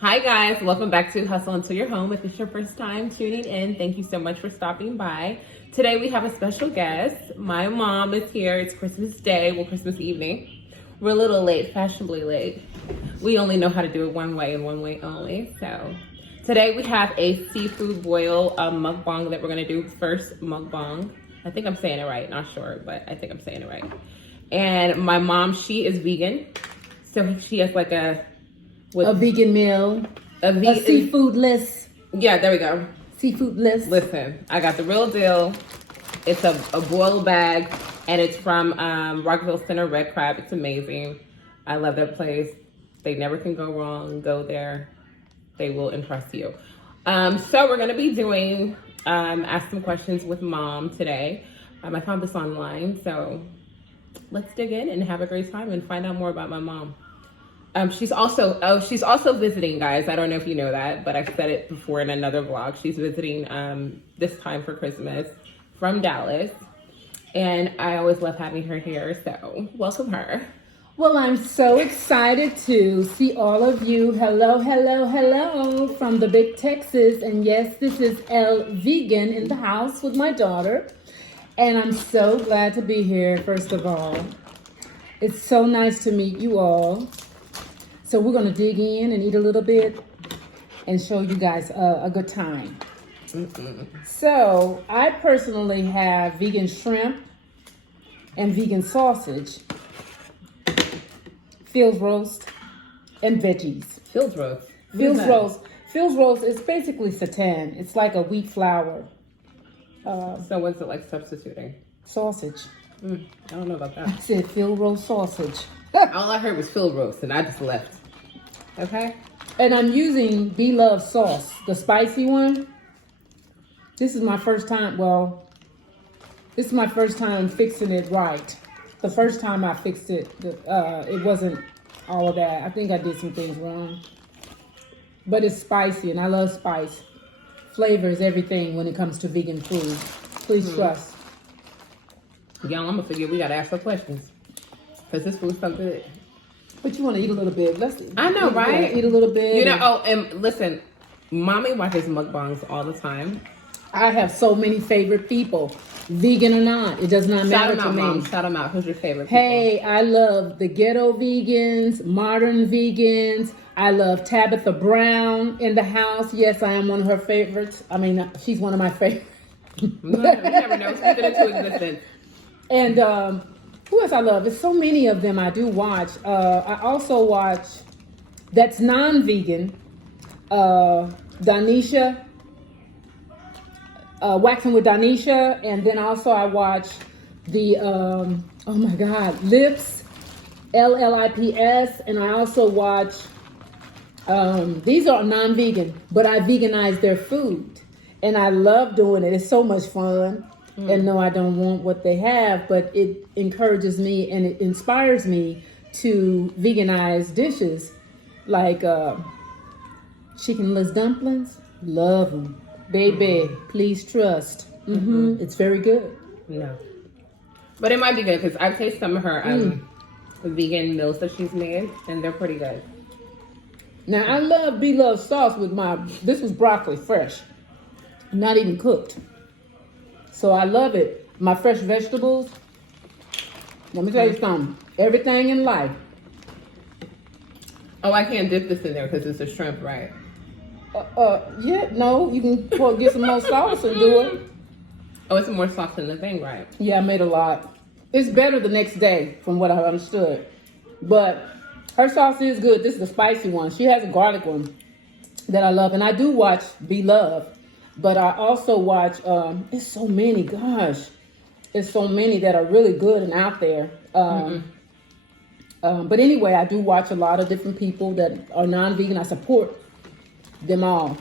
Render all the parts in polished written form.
Hi guys, welcome back to Hustle Until You're Home. If it's your first time tuning in, thank you so much for stopping by. Today we have a special guest. My mom is here. It's Christmas Day, well, Christmas evening. We're a little late, fashionably late. We only know how to do it one way and one way only. So today we have a seafood boil mukbang that we're gonna do. First mukbang. I think I'm saying it right, not sure, but I think I'm saying it right. And my mom, she is vegan. So she has like a vegan meal, a seafoodless. Yeah, there we go. Seafoodless. Listen, I got the real deal. It's a boiled bag, and it's from Rockville Center Red Crab. It's amazing. I love their place. They never can go wrong. Go there. They will impress you. So we're going to be doing Ask Some Questions with Mom today. I found this online, so let's dig in and have a great time and find out more about my mom. She's also visiting, guys. I don't know if you know that, but I've said it before in another vlog. She's visiting this time for Christmas from Dallas. And I always love having her here, so welcome her. Well, I'm so excited to see all of you. Hello, hello, hello from the big Texas. And yes, this is El Vegan in the house with my daughter. And I'm so glad to be here, first of all. It's so nice to meet you all. So we're going to dig in and eat a little bit and show you guys a good time. So I personally have vegan shrimp and vegan sausage, Phil's roast, and veggies. Phil's roast? Phil's roast is basically seitan. It's like a wheat flour. So what's it like substituting? Sausage. I don't know about that. I said Phil roast sausage. All I heard was Phil roast, and I just left. Okay. And I'm using Be Love sauce, the spicy one. This is my first time. Well, this is my first time fixing it right. The first time I fixed it, it wasn't all of that. I think I did some things wrong. But it's spicy, and I love spice. Flavor is everything when it comes to vegan food. Please trust. Y'all, I'm gonna figure we gotta ask her questions because this food's so good. But you want to eat a little bit. I know, right? Eat a little bit. You know. Oh, and listen, Mommy watches mukbangs all the time. I have so many favorite people, vegan or not. It does not matter to me. Mom. Shout them out. Who's your favorite people? Hey, I love the ghetto vegans, modern vegans. I love Tabitha Brown in the house. Yes, I am one of her favorites. I mean, she's one of my favorites. You never know. Speak it into existence. And who else I love? There's so many of them I do watch. I also watch, that's non-vegan, Danisha, Waxing with Danisha. And then also I watch the, oh my God, Lips, LLIPS. And I also watch, these are non-vegan, but I veganize their food. And I love doing it. It's so much fun. And no, I don't want what they have, but it encourages me and it inspires me to veganize dishes like chickenless dumplings. Love them. Baby, please trust. It's very good. Yeah. But it might be good because I've tasted some of her vegan meals that she's made, and they're pretty good. Now, I love Be Love sauce with this was broccoli fresh, not even cooked. So I love it. My fresh vegetables. Let me tell you something. Everything in life. Oh, I can't dip this in there because it's a shrimp, right? Yeah, no. You can get some more sauce and do it. Oh, it's more sauce than the thing, right? Yeah, I made a lot. It's better the next day from what I understood. But her sauce is good. This is the spicy one. She has a garlic one that I love. And I do watch Be Love. But I also watch, it's so many, gosh. It's so many that are really good and out there. But anyway, I do watch a lot of different people that are non-vegan. I support them all.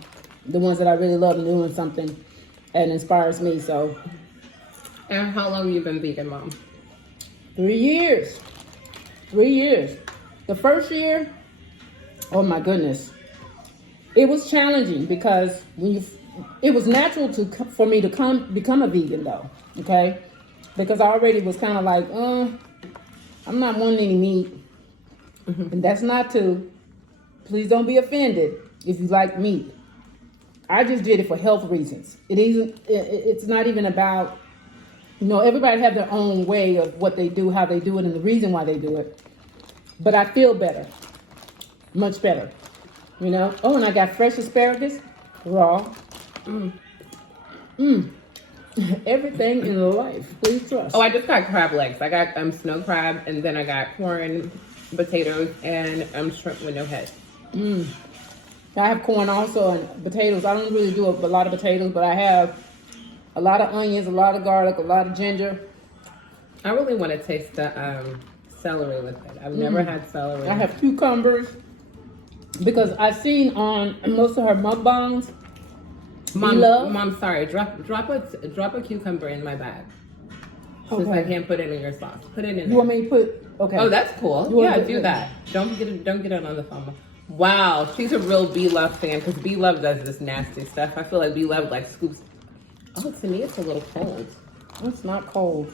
The ones that I really love and doing something and inspires me, so. And how long have you been vegan, Mom? 3 years. 3 years. The first year, oh my goodness. It was challenging because it was natural for me to become a vegan though, okay? Because I already was kind of like, I'm not wanting any meat. And that's not to Please don't be offended if you like meat. I just did it for health reasons. It's not even about, everybody have their own way of what they do, how they do it, and the reason why they do it. But I feel better, much better, Oh, and I got fresh asparagus, raw. Everything in life, please trust. Oh, I just got crab legs. I got snow crab, and then I got corn, potatoes, and shrimp with no head. I have corn also and potatoes. I don't really do a lot of potatoes, but I have a lot of onions, a lot of garlic, a lot of ginger. I really want to taste the celery with it. I've never had celery. I have cucumbers because I've seen on most of her mukbangs. Mom, sorry. Drop a cucumber in my bag. Since I can't put it in your sauce. Put it in there. You want me to put? Okay. Oh, that's cool. Yeah, do that. Don't get it on the phone. Wow, she's a real B Love fan because B Love does this nasty stuff. I feel like B Love like scoops. Oh, to me it's a little cold. It's not cold.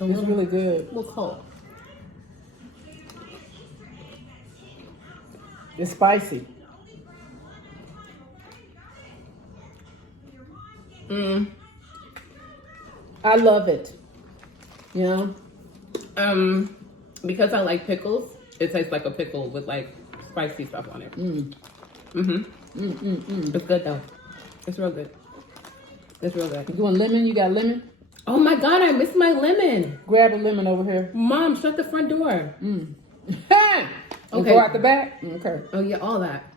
It's really good. A little cold. It's spicy. I love it. Because I like pickles, it tastes like a pickle with like spicy stuff on it. It's good though. It's real good. It's real good. You want lemon? You got lemon? Oh my God, I missed my lemon. Grab a lemon over here. Mom, shut the front door. Okay. Go out the back? Okay. Oh yeah, all that.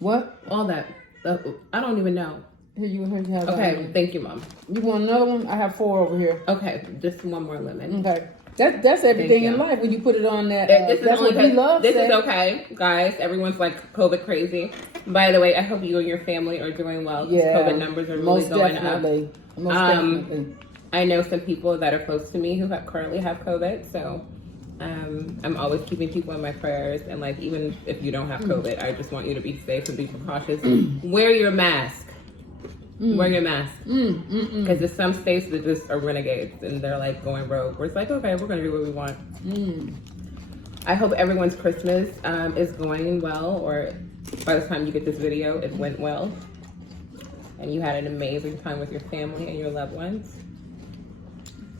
What? All that. I don't even know. Here you have Okay, thank you, Mom. You want another one? I have 4 over here. Okay, just one more lemon. Okay. That's everything in life when you put it on that. This that's what we love. This is okay, guys. Everyone's like COVID crazy. By the way, I hope you and your family are doing well. Yeah, COVID numbers are really going up. Most definitely. I know some people that are close to me who currently have COVID, so I'm always keeping people in my prayers. And like, even if you don't have COVID, I just want you to be safe and be precautious. Wear your mask. Wear your mask. Because there's some states that just are renegades and they're like going rogue. Where it's like, okay, we're going to do what we want. I hope everyone's Christmas is going well, or by the time you get this video, it went well. And you had an amazing time with your family and your loved ones.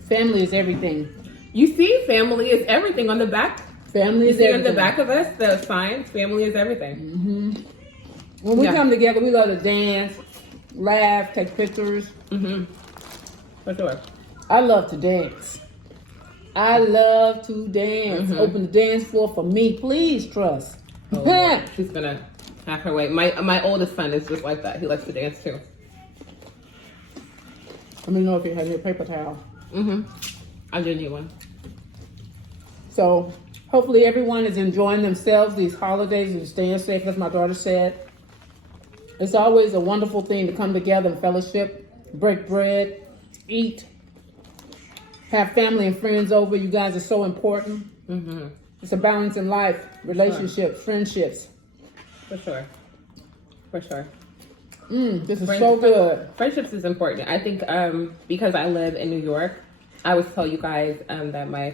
Family is everything. You see, family is everything on the back. Family is everything. On the back of us, the sign, family is everything. When we come together, we love to dance, laugh, take pictures. For sure. I love to dance. Open the dance floor for me, please trust. Oh, she's gonna have her way. My oldest son is just like that. He likes to dance too. Let me know if you have your paper towel. I do need one. So hopefully everyone is enjoying themselves these holidays and staying safe, as my daughter said. It's always a wonderful thing to come together and fellowship, break bread, eat, have family and friends over. You guys are so important. It's a balance in life, relationships, friendships. For sure. For sure. This is so good. Friendships is important. I think because I live in New York, I always tell you guys that my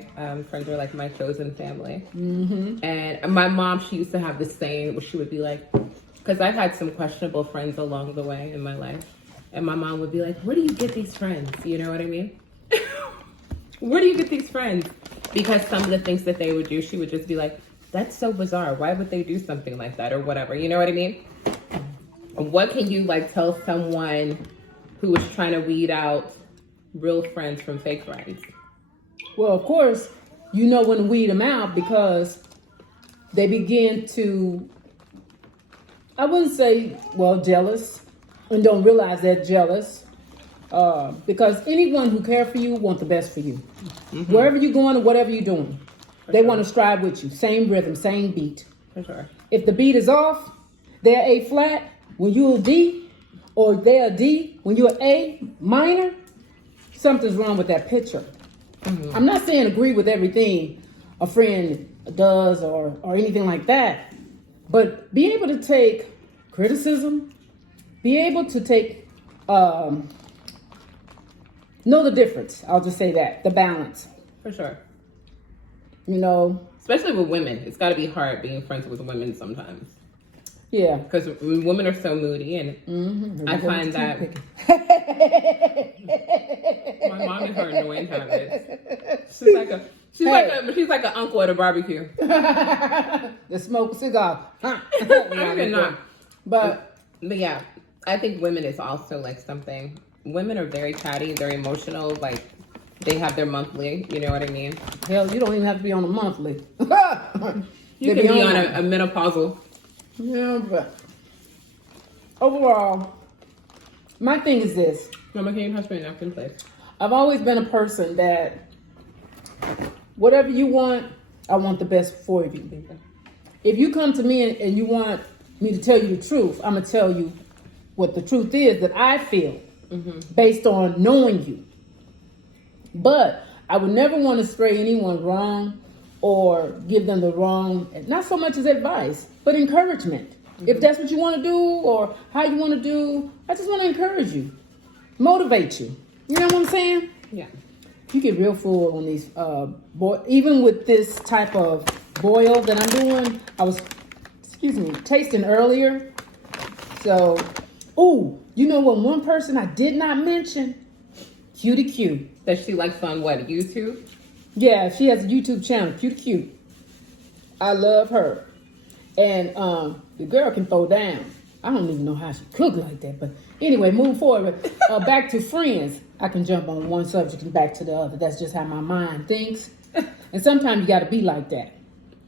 friends are like my chosen family. And my mom, she used to have this saying where she would be like, because I've had some questionable friends along the way in my life. And my mom would be like, where do you get these friends? You know what I mean? Where do you get these friends? Because some of the things that they would do, she would just be like, that's so bizarre. Why would they do something like that or whatever? You know what I mean? What can you like tell someone who is trying to weed out real friends from fake friends? Well, of course, you know when to weed them out because they begin to, I wouldn't say, jealous and don't realize they're jealous. Because anyone who cares for you wants the best for you. Wherever you're going or whatever you're doing, they want to strive with you. Same rhythm, same beat. For sure. If the beat is off, they're A flat when you're a D, or they're a D when you're A minor, something's wrong with that picture. I'm not saying agree with everything a friend does or anything like that, but being able to take criticism, be able to take, know the difference. I'll just say that, the balance. For sure. You know, Especially with women. It's got to be hard being friends with women sometimes. Yeah. Because women are so moody, and I find that my mom and her annoying habits. She's like an uncle at a barbecue. The smoke cigar. Not. But yeah, I think women is also like something. Women are very chatty, very emotional. Like they have their monthly. You know what I mean? hell, you don't even have to be on a monthly. You can be on a menopausal. Yeah, but overall, my thing is this. Mama, can you pass me a napkin, please? I've always been a person that whatever you want, I want the best for you. If you come to me and you want me to tell you the truth, I'm going to tell you what the truth is that I feel based on knowing you. But I would never want to stray anyone wrong or give them the wrong, not so much as advice, but encouragement. If that's what you want to do or how you want to do, I just want to encourage you, motivate you. You know what I'm saying? Yeah. You get real full on these, even with this type of boil that I'm doing, I was, tasting earlier. So, you know what? One person I did not mention, Q to Q. That she likes on what, YouTube? Yeah, she has a YouTube channel, Q to Q. I love her. And the girl can throw down. I don't even know how she cook like that. But anyway, move forward. Back to Friends. I can jump on one subject and back to the other. That's just how my mind thinks. And sometimes you got to be like that.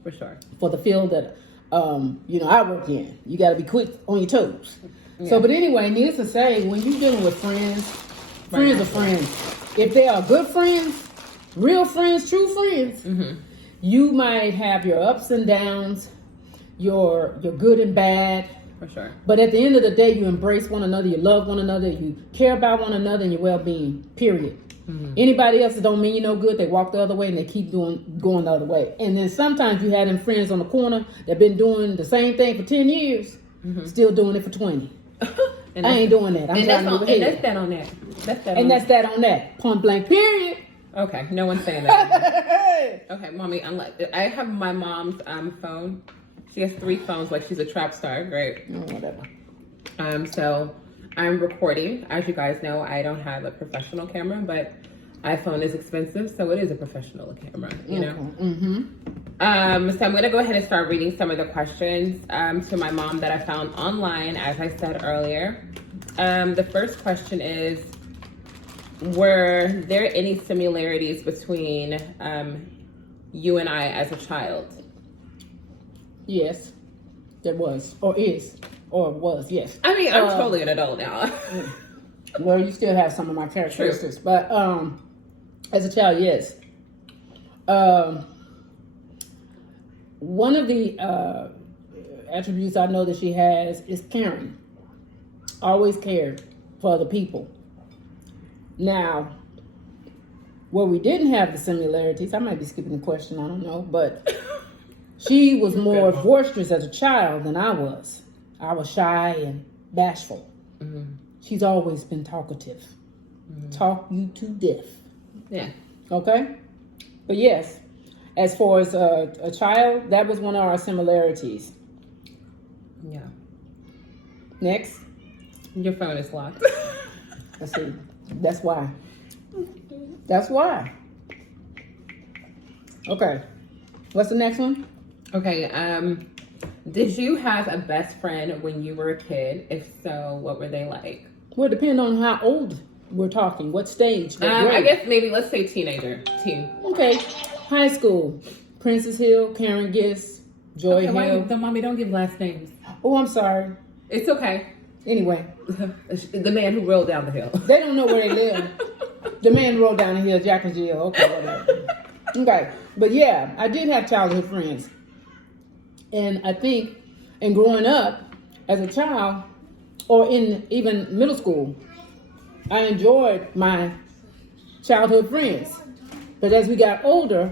For sure. For the field that, I work in. You got to be quick on your toes. Yeah. So, but anyway, needless to say, when you're dealing with friends, friends are friends. If they are good friends, real friends, true friends, you might have your ups and downs, your good and bad. For sure. But at the end of the day, you embrace one another, you love one another, you care about one another and your well-being, period. Anybody else that don't mean you no good, they walk the other way and they keep going the other way. And then sometimes you had them friends on the corner that been doing the same thing for 10 years, still doing it for 20. I ain't doing that. I'm trying to move ahead. And that's that on that. That's that on that. Point blank, period. Okay, no one's saying that. Okay, mommy, I have my mom's phone. She has 3 phones, like she's a trap star, right? Oh, whatever. So I'm recording. As you guys know, I don't have a professional camera, but iPhone is expensive, so it is a professional camera, you know? So I'm gonna go ahead and start reading some of the questions to my mom that I found online, as I said earlier. The first question is, were there any similarities between you and I as a child? Yes, there was, or is, or was, yes. I mean, I'm totally an adult now. Well, you still have some of my characteristics. True. But as a child, yes. One of the attributes I know that she has is caring. Always cared for other people. Now, where we didn't have the similarities, I might be skipping the question, I don't know, but she was more boisterous as a child than I was. I was shy and bashful. She's always been talkative. Talk you to death. Yeah. Okay? But yes, as far as a child, that was one of our similarities. Yeah. Next. Your phone is locked. Let's see. That's why. That's why. Okay. What's the next one? Okay. Did you have a best friend when you were a kid? If so, what were they like? Well, it depends on how old we're talking. What stage? What grade? I guess maybe let's say teenager. Teen. Okay. High school. Princess Hill, Karen Gist, Joy Hill. Mommy, don't give last names. Oh, I'm sorry. It's okay. Anyway. The man who rolled down the hill. They don't know where they live. The man who rolled down the hill, Jack and Jill. Okay, whatever. Okay. But yeah, I did have childhood friends. And I think in growing up as a child, or in even middle school, I enjoyed my childhood friends. But as we got older,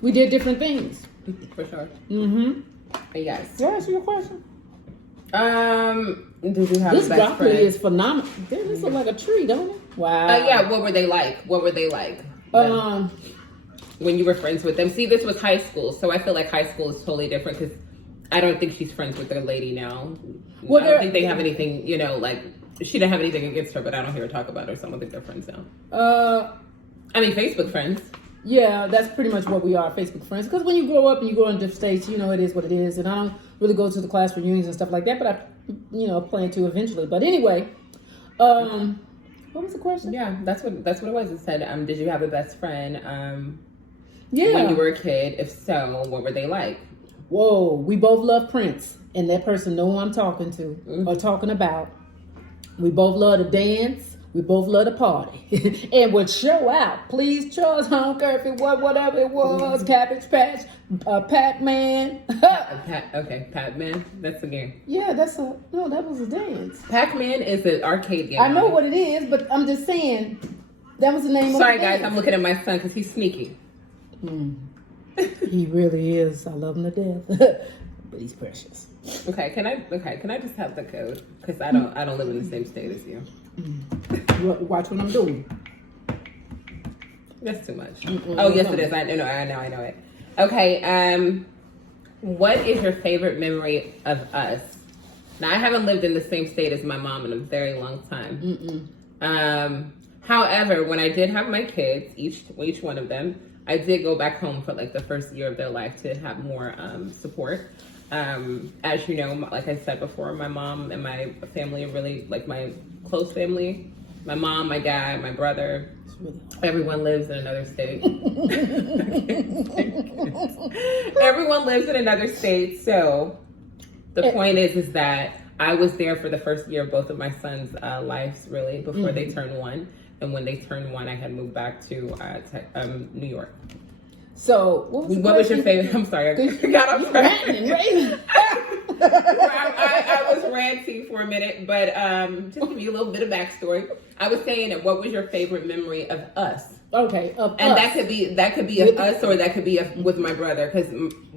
we did different things. For sure. Yes. Did I answer your question? Did you have this a best broccoli friend? is phenomenal. This looks like a tree, don't it? Wow. Yeah. What were they like? when you were friends with them. See, this was high school, so I feel like high school is totally different because I don't think she's friends with their lady now. Well, I don't think they have anything, you know, like, she didn't have anything against her, but I don't hear her talk about her, so I don't think they're friends now. I mean, Facebook friends. Yeah, that's pretty much what we are, Facebook friends. Because when you grow up and you go in different states, you know, it is what it is. And I don't really go to the class reunions and stuff like that, but I, you know, plan to eventually. But anyway, what was the question? Yeah, that's what it was. It said, did you have a best friend yeah. when you were a kid? If so, what were they like? Whoa, we both love Prince, and that person know who I'm talking to or talking about. We both love to dance. We both love to party. And would show out. Please, Charles, I don't care if it was whatever it was. Cabbage Patch, Pac-Man. Okay, Pac-Man. That's the game. Yeah, that was a dance. Pac-Man is an arcade game. I know what it is, but I'm just saying that was the name of the Sorry, guys, dance. I'm looking at my son because he's sneaky. He really is. I love him to death. But he's precious. Okay, can I just have the code? Because I don't live in the same state as you. Watch what I'm doing. That's too much. Oh, yes, it is. I know it. Okay, what is your favorite memory of us? Now, I haven't lived in the same state as my mom in a very long time. However, when I did have my kids, each one of them, I did go back home for like the first year of their life to have more support. As you know, like I said before, my mom and my family are really like my close family. My mom, my dad, my brother, everyone lives in another state. Everyone lives in another state. So the point is that I was there for the first year of both of my sons' lives, really, before they turned 1. And when they turned 1, I had moved back to New York. So, what was your favorite? I'm sorry, I got off track. I was ranting for a minute, but just to give you a little bit of backstory, I was saying that what was your favorite memory of us? Okay, and that could be of us, or that could be with my brother, because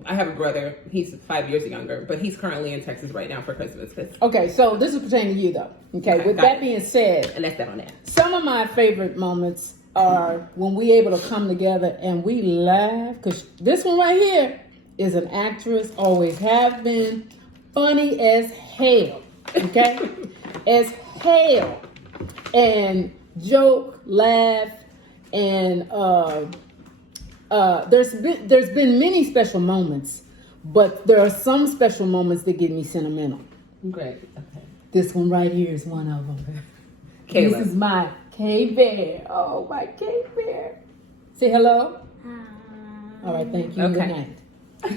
I have a brother. He's 5 years younger, but he's currently in Texas right now for Christmas. Okay, so this is pertaining to you, though. Okay, with that being said, and that's that on that. Some of my favorite moments are when we able to come together and we laugh, because this one right here is an actress, always have been, funny as hell, okay? As hell. And joke, laugh, and there's been many special moments, but there are some special moments that get me sentimental. Great. Okay. This one right here is one of them. Kayla. This is my K-Bear. Oh, my K-Bear. Say hello. All right, thank you. Okay. Good night.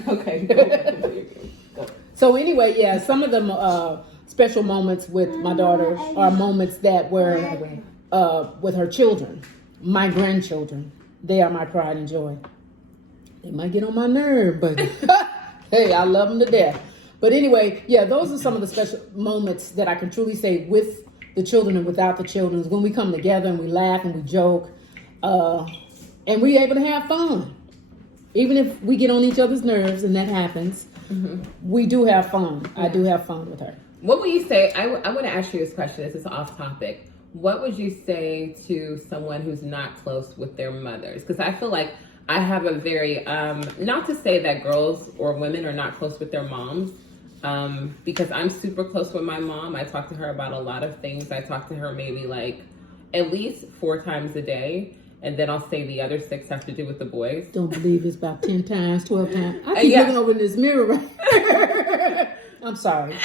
Okay. Go. So anyway, yeah, some of them special moments with my daughter are moments that were with her children, my grandchildren. They are my pride and joy. They might get on my nerve, but hey, I love them to death. But anyway, yeah, those are some of the special moments that I can truly say with the children and without the children, is when we come together and we laugh and we joke, and we're able to have fun. Even if we get on each other's nerves, and that happens, we do have fun. Yeah. I do have fun with her. What would you say? I want to ask you this question. This is off topic. What would you say to someone who's not close with their mothers? Because I feel like I have a very, not to say that girls or women are not close with their moms, because I'm super close with my mom. I talk to her about a lot of things. I talk to her maybe like at least 4 times a day. And then I'll say the other 6 have to do with the boys. Don't believe it's about 10 times, 12 times. I keep looking over in this mirror. Right? I'm sorry.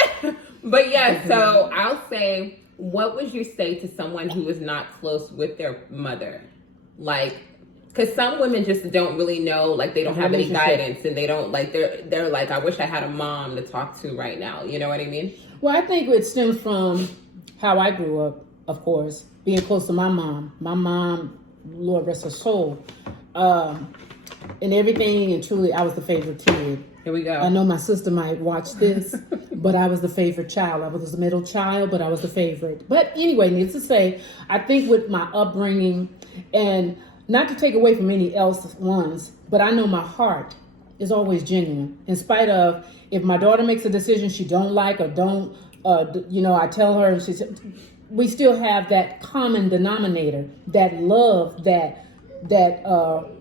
But yeah, so I'll say, what would you say to someone who is not close with their mother? Like, because some women just don't really know, like they don't have any guidance, and they don't like, they're like, I wish I had a mom to talk to right now. You know what I mean? Well, I think it stems from how I grew up, of course, being close to my mom. My mom, Lord rest her soul, and everything, and truly I was the favorite kid. Here we go. I know my sister might watch this, but I was the favorite child. I was the middle child, but I was the favorite. But anyway, needless to say, I think with my upbringing, and not to take away from any else ones, but I know my heart is always genuine. In spite of, if my daughter makes a decision she don't like or don't, I tell her, and we still have that common denominator, that love, that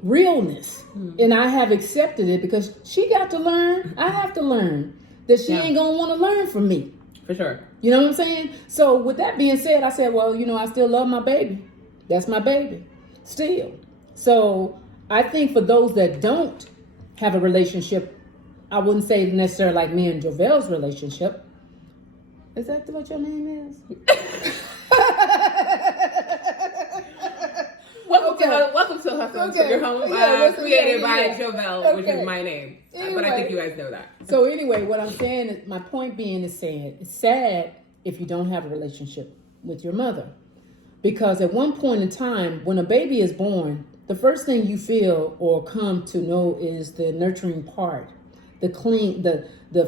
realness. And I have accepted it because she got to learn. I have to learn that she ain't gonna want to learn from me. For sure. You know what I'm saying? So with that being said, I said, well, I still love my baby. That's my baby. Still. So I think for those that don't have a relationship, I wouldn't say necessarily like me and Jovelle's relationship. Is that what your name is? Welcome to Hustle to Your Home, created by Jovelle, which is my name. Anyway, but I think you guys know that. So anyway, what I'm saying is, my point being is saying, it's sad if you don't have a relationship with your mother. Because at one point in time, when a baby is born, the first thing you feel or come to know is the nurturing part, the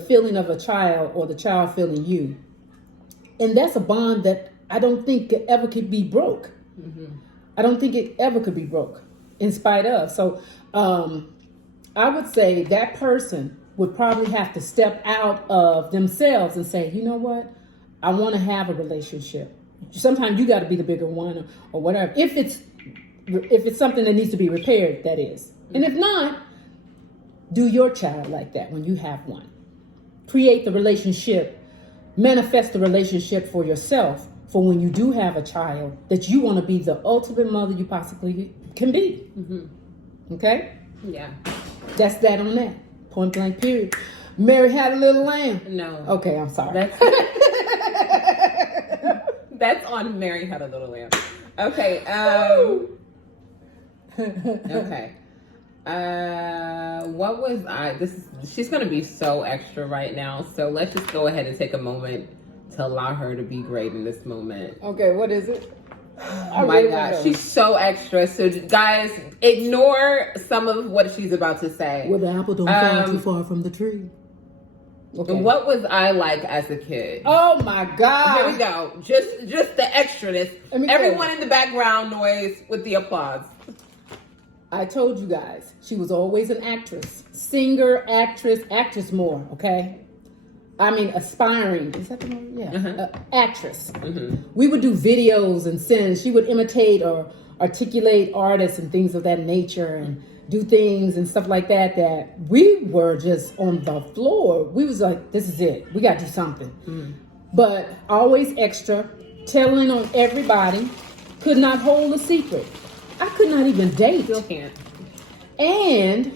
feeling of a child or the child feeling you. And that's a bond that I don't think ever could be broke. Mm-hmm. I don't think it ever could be broke in spite of. So I would say that person would probably have to step out of themselves and say, you know what? I want to have a relationship. Sometimes you got to be the bigger one or whatever. If it's something that needs to be repaired, that is. And if not, do your child like that when you have one. Create the relationship, manifest the relationship for yourself for when you do have a child, that you want to be the ultimate mother you possibly can be. Mm-hmm. Okay? Yeah. That's that on that. Point blank, period. Mary had a little lamb. No. Okay, I'm sorry. That's on Mary Had a Little Lamb. Okay. Okay. What was I? She's gonna be so extra right now. So let's just go ahead and take a moment to allow her to be great in this moment. Okay, what is it? Oh my gosh, she's so extra. So guys, ignore some of what she's about to say. Well, the apple don't fall too far from the tree. Okay. What was I like as a kid? Oh my God! Here we go. Just the extraness. Everyone in the background noise with the applause. I told you guys, she was always an actress, singer, actress more. Okay, I mean aspiring. Is that the word? Yeah, uh-huh. Actress. Mm-hmm. We would do videos and send. She would imitate or articulate artists and things of that nature and do things and stuff like that we were just on the floor. We was like, this is it. We got to do something. Mm. But always extra, telling on everybody, could not hold a secret. I could not even date. Still can't. And,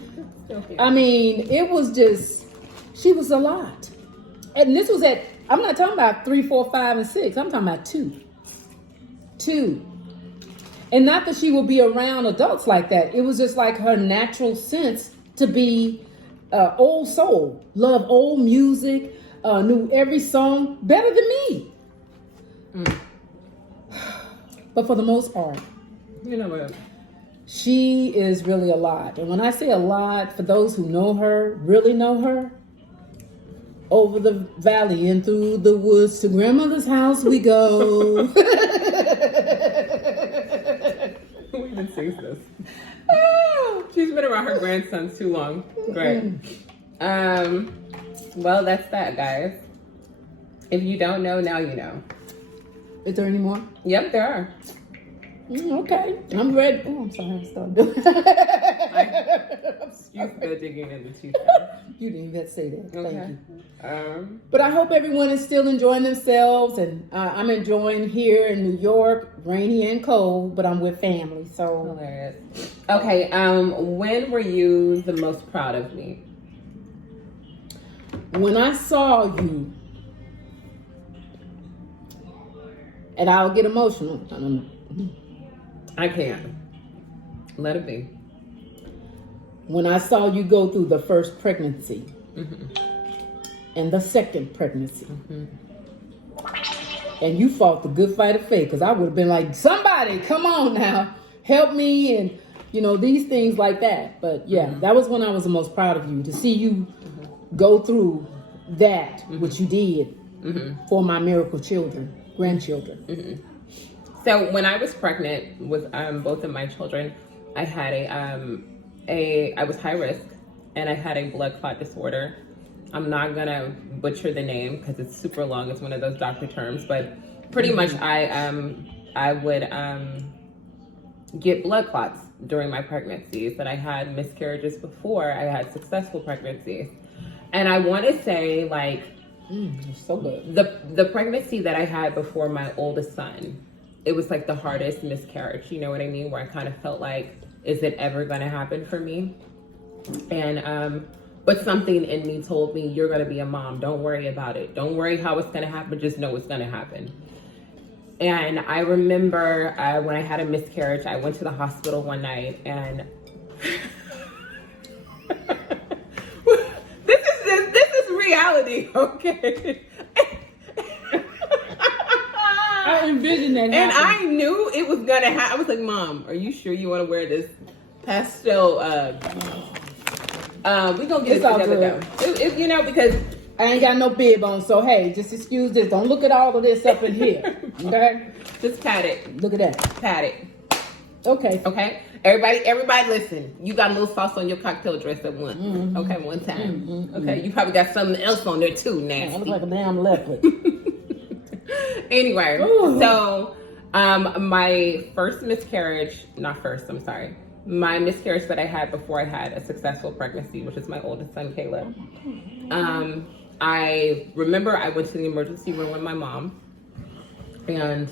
I mean, it was just, she was a lot. And this was I'm not talking about 3, 4, 5, and 6. I'm talking about 2. 2. And not that she would be around adults like that. It was just like her natural sense to be old soul, love old music, knew every song better than me. Mm. But for the most part, you know what? She is really a lot. And when I say a lot, for those who know her, really know her, over the valley and through the woods to grandmother's house we go. Who even sings this? She's been around her grandsons too long. Great. Well, that's that, guys. If you don't know, now you know. Is there any more? Yep, there are. Okay, I'm ready. Oh, I'm sorry, I started doing You've been digging in the teeth. You didn't even say that. Okay. Thank you. But I hope everyone is still enjoying themselves, and I'm enjoying here in New York, rainy and cold, but I'm with family, so. Hilarious. Okay, when were you the most proud of me? When I saw you, and I'll get emotional. I can't. Let it be. When I saw you go through the first pregnancy, mm-hmm. and the second pregnancy, mm-hmm. and you fought the good fight of faith, because I would have been like, somebody, come on now, help me, and these things like that. But yeah, mm-hmm. that was when I was the most proud of you, to see you mm-hmm. go through that, mm-hmm. which you did mm-hmm. for my miracle grandchildren. Mm-hmm. So when I was pregnant with both of my children, I had I was high risk, and I had a blood clot disorder. I'm not gonna butcher the name because it's super long. It's one of those doctor terms, but pretty much I would get blood clots during my pregnancies, that I had miscarriages before I had successful pregnancies. And I want to say, like, it's so good. the pregnancy that I had before my oldest son, it was like the hardest miscarriage, you know what I mean? Where I kind of felt like, is it ever going to happen for me? And, but something in me told me, you're going to be a mom. Don't worry about it. Don't worry how it's going to happen. Just know it's going to happen. And I remember when I had a miscarriage, I went to the hospital one night, and this is reality, okay? I envisioned that and happening. I knew it was gonna happen. I was like, Mom, are you sure you want to wear this pastel? We gonna get It's it all together good. though. You know, because I ain't got no bib on, so hey, just excuse this. Don't look at all of this up in here, okay? just pat it, Look at that. pat it. Okay. Okay, everybody, listen. You got a little sauce on your cocktail dress at once. Okay, one time. Okay, you probably got something else on there too. I Nasty. look like a damn leopard. Anyway, Ooh. so my first miscarriage, my miscarriage that I had before I had a successful pregnancy, which is my oldest son, Caleb. I remember I went to the emergency room with my mom, and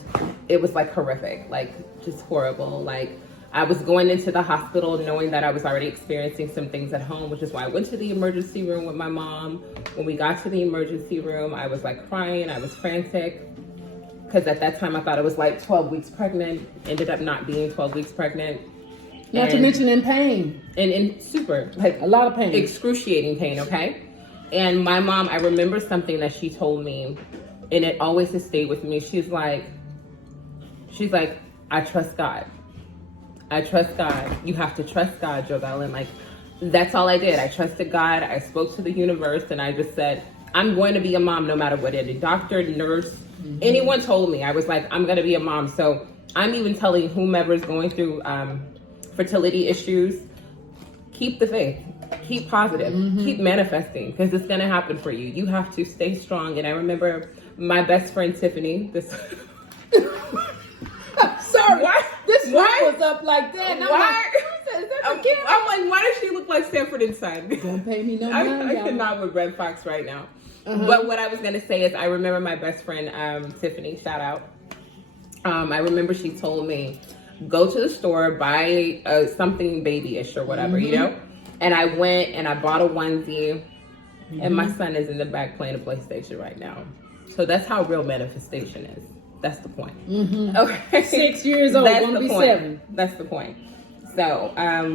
it was like horrific, like just horrible. Like I was going into the hospital knowing that I was already experiencing some things at home, which is why I went to the emergency room with my mom. When we got to the emergency room, I was like crying, I was frantic. Because at that time I thought it was like 12 weeks pregnant, ended up not being 12 weeks pregnant. Not to mention in pain. And in super, like a lot of pain. Excruciating pain, okay? And my mom, I remember something that she told me, and it always has stayed with me. She's like, I trust God. I trust God. You have to trust God, Jobelle. And like, that's all I did. I trusted God. I spoke to the universe, and I just said, I'm going to be a mom no matter what any doctor, nurse, anyone told me. I was like, I'm going to be a mom. So I'm even telling whomever is going through fertility issues, keep the faith, keep positive, keep manifesting, because it's going to happen for you. You have to stay strong. And I remember my best friend, Tiffany, this... Sorry, Why? this Why? was up like that. And Why? I'm like, I'm like, why does she look like Sanford and Son? don't pay me no I mind, y'all. cannot with Red Fox right now. But what I was gonna say is, I remember my best friend Tiffany. Shout out. I remember she told me, go to the store, buy something babyish or whatever, you know. And I went and I bought a onesie, and my son is in the back playing a PlayStation right now. So that's how real manifestation is. That's the point. Okay. 6 years old, That's gonna the be point. 7. That's the point. So,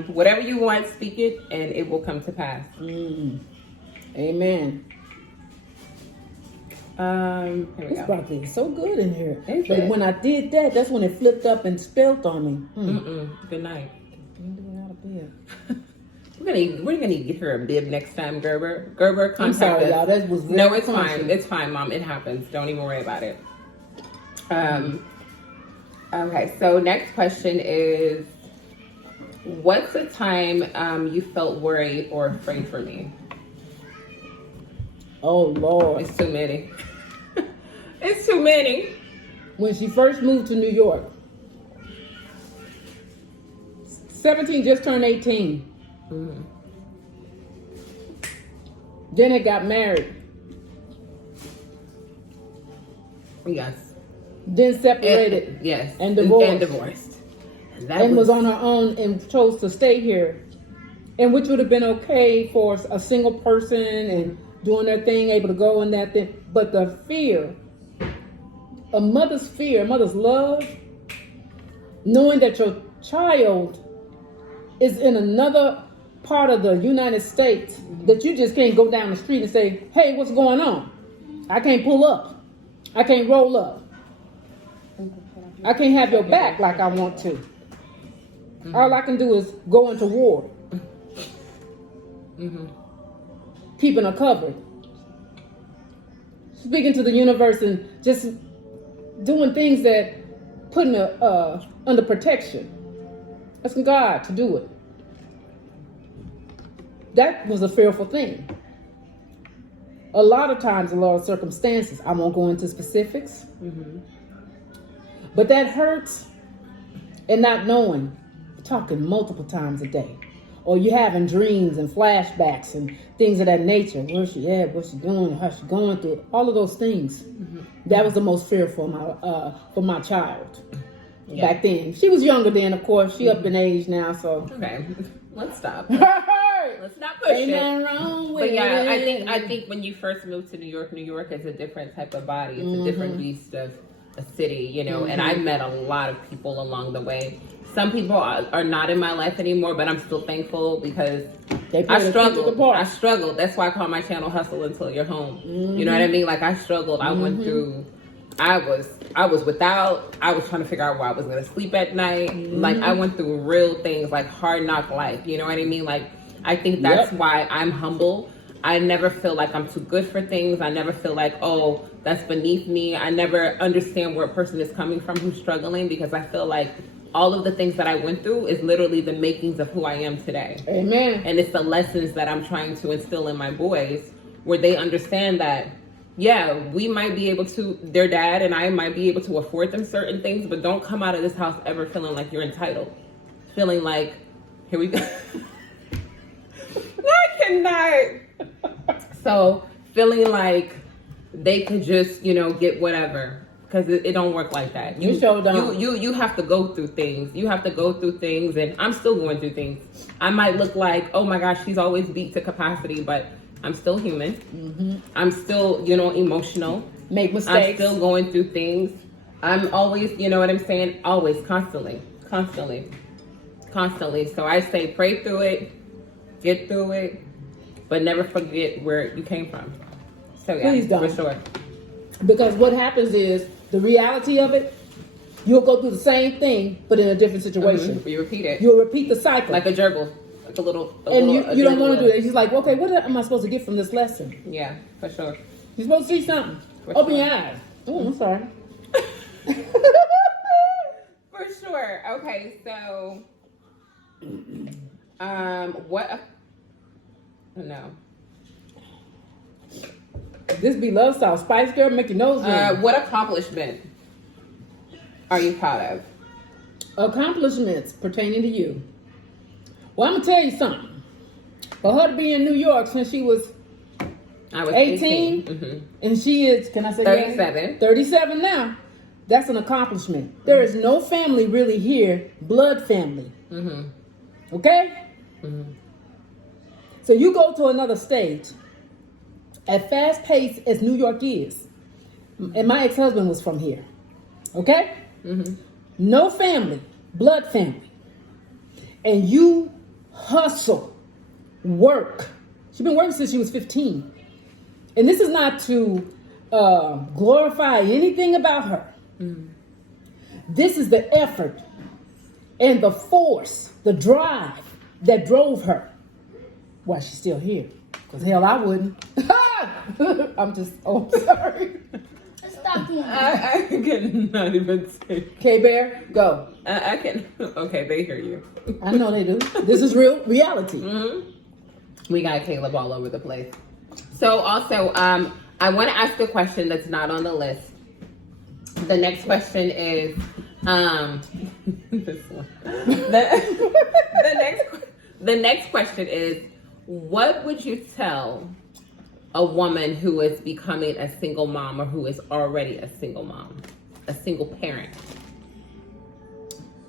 whatever you want, speak it, and it will come to pass. Amen. Here we This go. broccoli is so good in here. Is But it? when I did that, that's when it flipped up and spilled on me. Good night. Out of bed. We're gonna get her a bib next time, Gerber. Gerber, contact I'm sorry, us. y'all. That was No, very it's fine. conscious. It's fine, Mom. It happens. Don't even worry about it. Okay, so next question is, what's the time you felt worried or afraid for me? Oh, Lord. It's too many. It's too many. When she first moved to New York, 17, just turned 18. Then it got married. Yes. Then separated. Yes. And divorced. And divorced. And that And was on her own and chose to stay here. And which would have been okay for a single person and doing their thing, able to go and that thing. But the fear, a mother's love, knowing that your child is in another part of the United States, that you just can't go down the street and say, hey, what's going on? I can't pull up. I can't roll up. I can't have your back like I want to. All I can do is go into war. Keeping her covered. Speaking to the universe and just doing things that putting her under protection. Asking God to do it. That was a fearful thing. A lot of times, a lot of circumstances, I won't go into specifics, but that hurts, and not knowing talking multiple times a day. Or you're having dreams and flashbacks and things of that nature. Where's she at? What's she doing? How's she going through? All of those things. That was the most fear for my child back then. She was younger then, of course. She up in age now, so. Okay, let's stop. Let's not push Ain't it. nothing wrong with But yeah, it. I think when you first moved to New York is a different type of body. It's a different beast of a city, you know. And I met a lot of people along the way. Some people are not in my life anymore, but I'm still thankful because I struggled. That's why I call my channel Hustle Until You're Home. You know what I mean? Like I struggled. I went through, I was without, I was trying to figure out where I was going to sleep at night. Like I went through real things, like hard knock life. You know what I mean? Like I think that's why I'm humble. I never feel like I'm too good for things. I never feel like, oh, that's beneath me. I never understand where a person is coming from who's struggling, because I feel like all of the things that I went through is literally the makings of who I am today. Amen. And it's the lessons that I'm trying to instill in my boys, where they understand that, yeah, we might be able to, their dad and I might be able to afford them certain things, but don't come out of this house ever feeling like you're entitled. Feeling like, here we go. I cannot. So feeling like they could just, you know, get whatever. Because it don't work like that. You sure don't. You have to go through things. You have to go through things, and I'm still going through things. I might look like, oh my gosh, she's always beat to capacity, but I'm still human. I'm still, you know, emotional. Make mistakes. I'm still going through things. I'm always, you know what I'm saying? Always, constantly. So I say pray through it, get through it, but never forget where you came from. So yeah, Please don't. for sure. Because what happens is, the reality of it, you'll go through the same thing, but in a different situation. You repeat it. You'll repeat the cycle. Like a gerbil. Like a little. You don't want to do it. He's like, okay, what am I supposed to get from this lesson? Yeah, for sure. You're supposed to see something. Open your eyes. Oh, I'm sorry. For sure. Okay, so, what? No. This be love style. Spice Girl, make your nose ring. What accomplishment are you proud of? Accomplishments pertaining to you. Well, I'm gonna tell you something. For her to be in New York since she was I was 18, and she is, can I say 37. 37 now. That's an accomplishment. There is no family really here, blood family. Okay? So you go to another state at fast pace as New York is. And my ex-husband was from here. Okay? No family, blood family. And you hustle, work. She's been working since she was 15. And this is not to glorify anything about her. This is the effort and the force, the drive that drove her. Why she's still here. Because hell, I wouldn't. I'm sorry. Stop me. I cannot even say. K-Bear, go. I can. Okay, they hear you. I know they do. This is real reality. We got Caleb all over the place. So also, I want to ask a question that's not on the list. The next question is, this one. The next question is, what would you tell a woman who is becoming a single mom, or who is already a single mom, a single parent?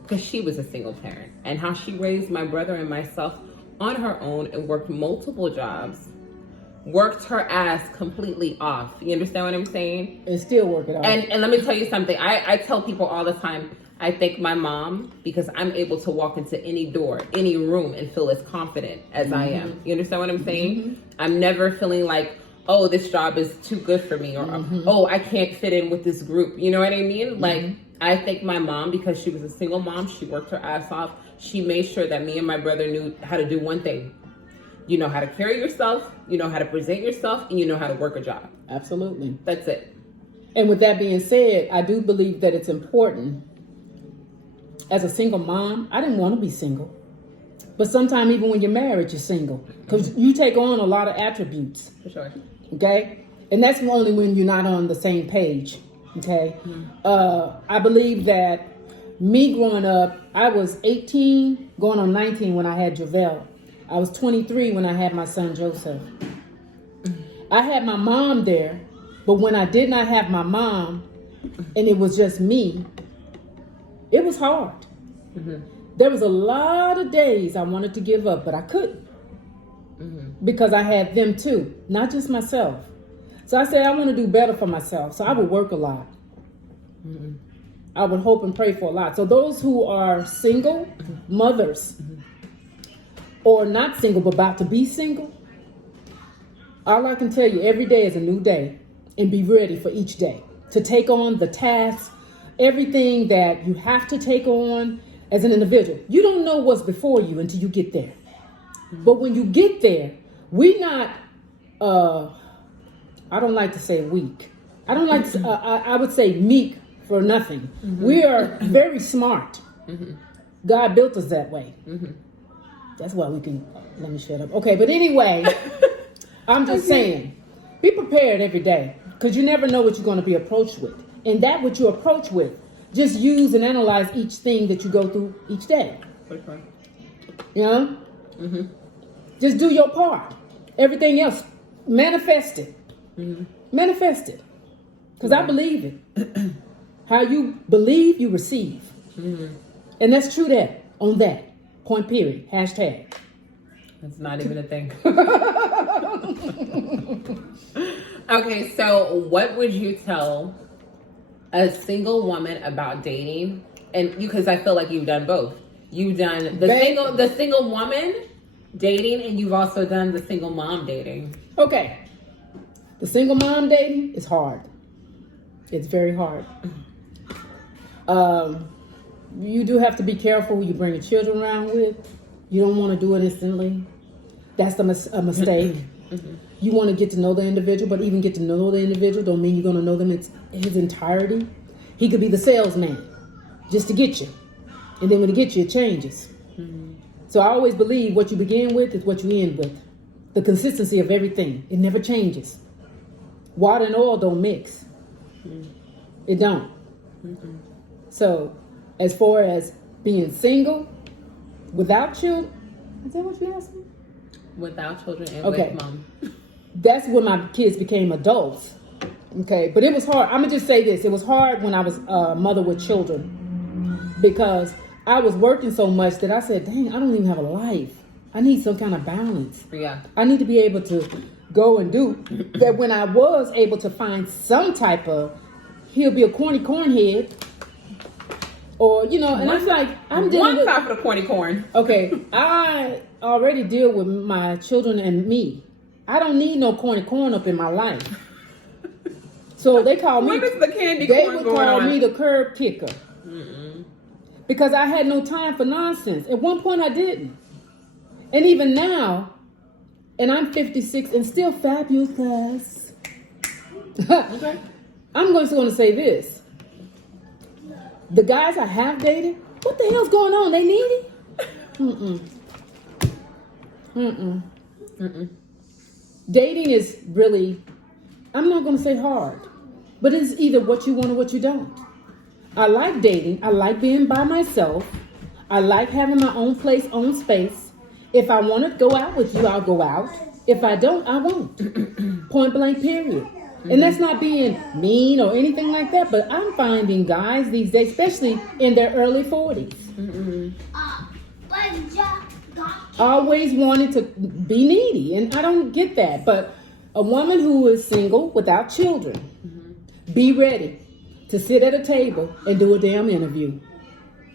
Because she was a single parent, and how she raised my brother and myself on her own and worked multiple jobs, worked her ass completely off. You understand what I'm saying? And still work it out. And let me tell you something. I tell people all the time, I thank my mom because I'm able to walk into any door, any room, and feel as confident as I am. You understand what I'm saying? I'm never feeling like, oh, this job is too good for me, or oh, I can't fit in with this group. You know what I mean? Like, I thank my mom because she was a single mom. She worked her ass off. She made sure that me and my brother knew how to do one thing. You know how to carry yourself, you know how to present yourself, and you know how to work a job. Absolutely. That's it. And with that being said, I do believe that it's important. As a single mom, I didn't want to be single. But sometimes even when you're married, you're single. Because you take on a lot of attributes. For sure. Okay? And that's only when you're not on the same page. Okay? I believe that Me growing up, I was 18, going on 19 when I had Javel. I was 23 when I had my son Joseph. I had my mom there, but when I did not have my mom and it was just me, it was hard. Mm-hmm. There was a lot of days I wanted to give up, but I couldn't. Mm-hmm. Because I had them too, not just myself. So I said, I want to do better for myself. So I would work a lot. Mm-hmm. I would hope and pray for a lot. So those who are single, mothers, or not single but about to be single, all I can tell you, every day is a new day, and be ready for each day to take on the tasks, everything that you have to take on as an individual. You don't know what's before you until you get there. But when you get there, we not, I don't like to say weak. I don't like to, I would say meek for nothing. Mm-hmm. We are very smart. Mm-hmm. God built us that way. Mm-hmm. That's why we can, let me shut up. Okay, but anyway, I'm just saying, be prepared every day, because you never know what you're going to be approached with. And that what you're approached with, just use and analyze each thing that you go through each day. Okay. You know? Mm-hmm. Just do your part. Everything else, manifest it. Mm-hmm. Manifest it. Because I believe it. How you believe, you receive. Mm-hmm. And that's true that, on that. Point period. Hashtag. That's not even a thing. Okay, so what would you tell a single woman about dating? And because I feel like you've done both. You've done the single woman dating, and you've also done the single mom dating. Okay. The single mom dating is hard. It's very hard. You do have to be careful who you bring your children around with. You don't want to do it instantly. That's a mistake. Mm-hmm. You want to get to know the individual, but even get to know the individual don't mean you're going to know them in his entirety. He could be the salesman just to get you. And then when he gets you, it changes. Mm-hmm. So I always believe what you begin with is what you end with. The consistency of everything. It never changes. Water and oil don't mix. Mm-hmm. It don't. Mm-hmm. So as far as being single, without children, is that what you asked me? Without children and with mom. That's when my kids became adults. Okay, but it was hard. I'm gonna just say this: it was hard when I was a mother with children, because I was working so much that I said, "Dang, I don't even have a life. I need some kind of balance. Yeah, I need to be able to go and do that." When I was able to find some type of, he'll be a corny cornhead. Or, you know, and I'm like, I'm dealing with... One type of the corny corn. Okay, I already deal with my children and me. I don't need no corny corn up in my life. So they call me... What is the candy they corn would going call on? me the curb kicker. Mm-mm. Because I had no time for nonsense. At one point I didn't. And even now, and I'm 56 and still fabulous. Okay. I'm going to say this. The guys I have dated, what the hell's going on? They needy? Mm-mm. Mm-mm. Mm-mm. Dating is really, I'm not going to say hard, but it's either what you want or what you don't. I like dating. I like being by myself. I like having my own place, own space. If I want to go out with you, I'll go out. If I don't, I won't. Point blank, period. And that's not being mean or anything like that, but I'm finding guys these days, especially in their early 40s, always wanting to be needy. And I don't get that. But a woman who is single without children, be ready to sit at a table and do a damn interview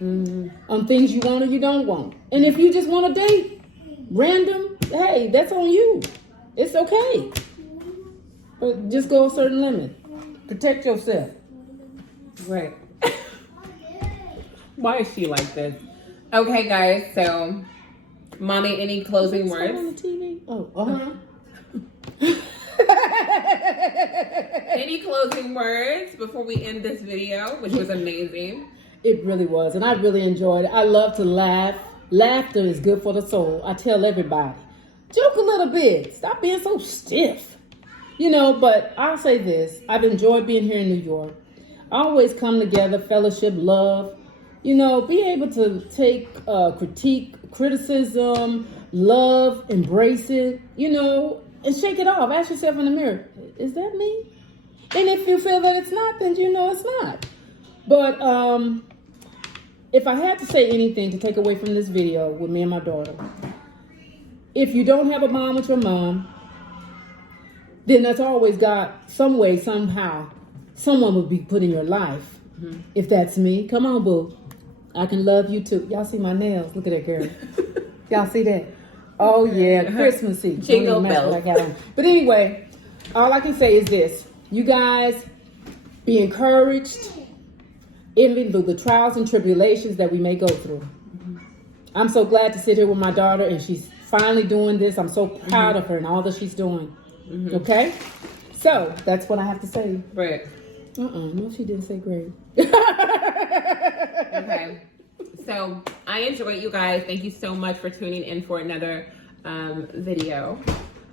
on things you want or you don't want. And if you just want to date random, hey, that's on you. It's okay. But just go a certain limit. Protect yourself. Right. Why is she like this? Okay, guys. So, mommy, any closing words? On the TV? Oh, uh-huh. Any closing words before we end this video, which was amazing? It really was, and I really enjoyed it. I love to laugh. Laughter is good for the soul. I tell everybody, joke a little bit. Stop being so stiff. You know, but I'll say this. I've enjoyed being here in New York. I always come together, fellowship, love, You know, be able to take critique, criticism, love, embrace it, you know, and shake it off. Ask yourself in the mirror, is that me? And if you feel that it's not, then you know it's not. But if I had to say anything to take away from this video with me and my daughter, if you don't have a bond with your mom, then that's always got some way, somehow, someone will be put in your life. Mm-hmm. If that's me, come on, boo. I can love you too. Y'all see my nails? Look at that girl. Y'all see that? Oh yeah, Christmassy. Jingle bells. But anyway, all I can say is this: you guys be encouraged, even through the trials and tribulations that we may go through. Mm-hmm. I'm so glad to sit here with my daughter, and she's finally doing this. I'm so proud of her and all that she's doing. Mm-hmm. Okay, so that's what I have to say. Right. No, she didn't say great. Okay. So I enjoyed you guys. Thank you so much for tuning in for another video.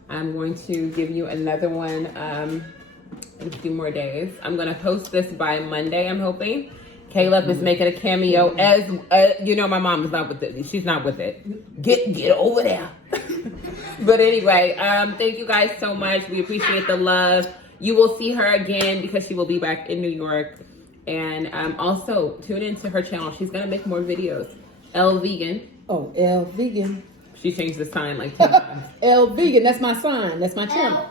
I'm going to give you another one in a few more days. I'm going to post this by Monday, I'm hoping. Caleb is making a cameo as, you know, my mom is not with it. She's not with it. Get over there. But anyway, thank you guys so much. We appreciate the love. You will see her again because she will be back in New York. And also tune into her channel. She's gonna make more videos. L Vegan. Oh, L Vegan. She changed the sign like 10 times. L Vegan. That's my sign. That's my channel.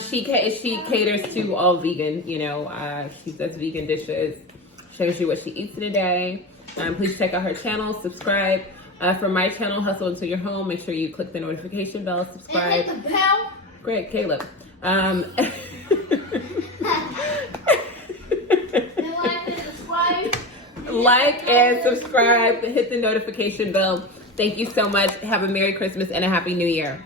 She caters to all vegan. You know, she does vegan dishes. Shows you what she eats in a day. Please check out her channel. Subscribe. For my channel, Hustle Until You're Home. Make sure you click the notification bell. Subscribe. And hit the bell. Great, Caleb. Like and subscribe, hit the notification bell. Thank you so much. Have a Merry Christmas and a Happy New Year.